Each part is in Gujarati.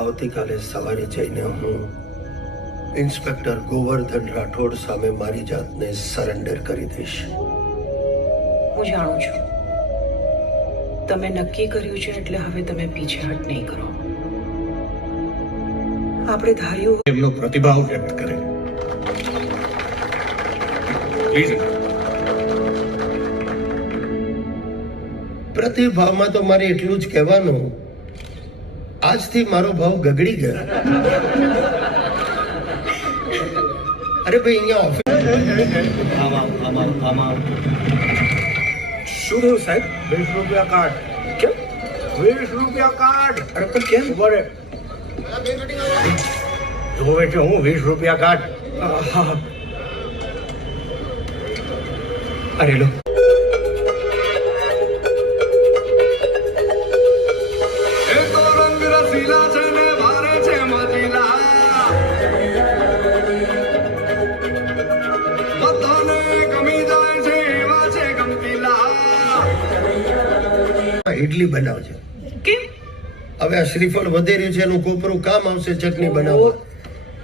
આવતીકાલે સવારે જઈને હું ઇન્સ્પેક્ટર ગોવર્ધન રાઠોડ સામે મારી જાતને સરેન્ડર કરી દઈશ. હું જાણું છું તમે નક્કી કર્યું છે એટલે હવે તમે પીછેહટ નહીં કરો. આપણે ધાર્યું એમનો પ્રતિભાવ વ્યક્ત કરે. પ્લીઝ. પ્રતિભાવમાં તો મારે એટલું જ કહેવાનું, આજથી મારો ભાવ ગગડી ગયો. અરે ભાઈ અહીંયા ઓફિસ શું થયું સાહેબ? 20 રૂપિયા કાઢ. કેમ? 20 રૂપિયા કાઢ. અરે પણ કેમ? બરે જોવે છે હું 20 રૂપિયા કાઢ. હા. અરે લો. ઇડલી બનાવજે. કેમ? હવે આ શ્રીફળ વધે રહ્યું છે, એનું કોપરું કામ આવશે ચટણી બનાવવા.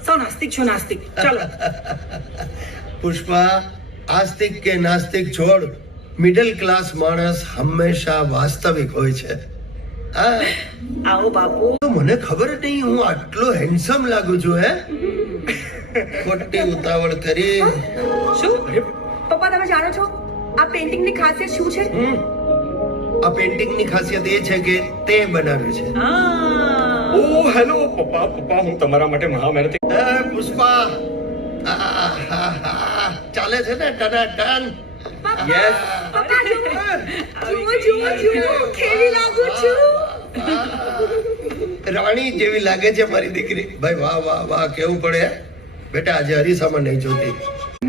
સૌ નાસ્તિક છો નાસ્તિક. ચાલો. પુષ્પા, આસ્તિક કે નાસ્તિક છોડ, મિડલ ક્લાસ માણસ હંમેશા વાસ્તવિક હોય છે. હા, આવો બાપુ. તો મને ખબર નહીં હું આટલો હેન્ડસમ લાગુ છું. હે, ખોટી ઉતાવળ કરી. શું? પપ્પા તમે જાણો છો આ પેઇન્ટિંગની ખાસિયત શું છે? આ પેઇન્ટિંગની ખાસિયત એ છે કે તે બનાવ્યું છે. હા. ઓ હેલો પપ્પા હું તમારા માટે મહા મહેનત. એ પુષ્પા, આહાહા, ચાલે છે ને ટનાટન? યસ. પપ્પા જુઓ કેવી લાગુ છું. રાણી જેવી લાગે છે મારી દીકરી. ભાઈ વાહ વાહ વાહ કેવું પડે. બેટા આજે હરીસામાં નહીં જોતી.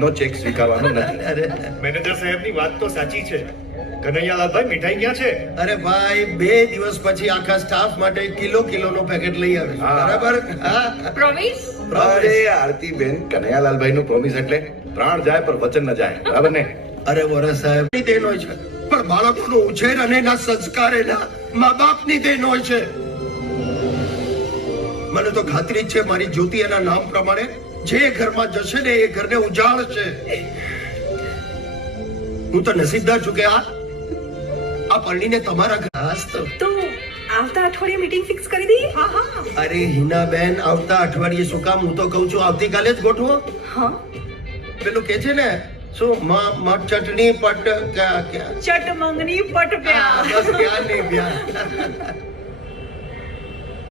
નો ચેક સ્વીકારવાનો નથી. અરે મેનેજર સાહેબની વાત તો સાચી છે. કનૈયાલાલભાઈ મીઠાઈ ક્યાં છે? અરે ભાઈ 2 દિવસ પછી આખા સ્ટાફ માટે કિલોનો પેકેટ લઈ આવે. હા. બરાબર? હા. પ્રોમિસ? અરે આરતી બેન, કનૈયાલાલભાઈ નું પ્રોમિસ એટલે પ્રાણ જાય પર વચન ન જાય. બરાબર ને? અરે વરા સાહેબ ની દેન હોય છે, પણ બાળકોનો ઉછેર અને એના સંસ્કાર એના મા બાપની દેન હોય છે. મને તો ખાતરી જ છે મારી જ્યોતિ એના નામ પ્રમાણે જે ઘરમાં જશે ને એ ઘરને ઉજાળશે. હું તો નસીબદાર છું કે આ પરણીને તમારા ઘર. હાસ તો. તો આવતા અઠવાડિયે મીટિંગ ફિક્સ કરી દઈએ? હા. અરે હિનાબેન, આવતા અઠવાડિયે શું કામ? હું તો કહું છું આવતીકાલે જ ગોઠવો. હા. પેલું કે છે ને શું ચટણી પટ ક્યાં ચટમંગની પટ બસ ક્યાં નહીં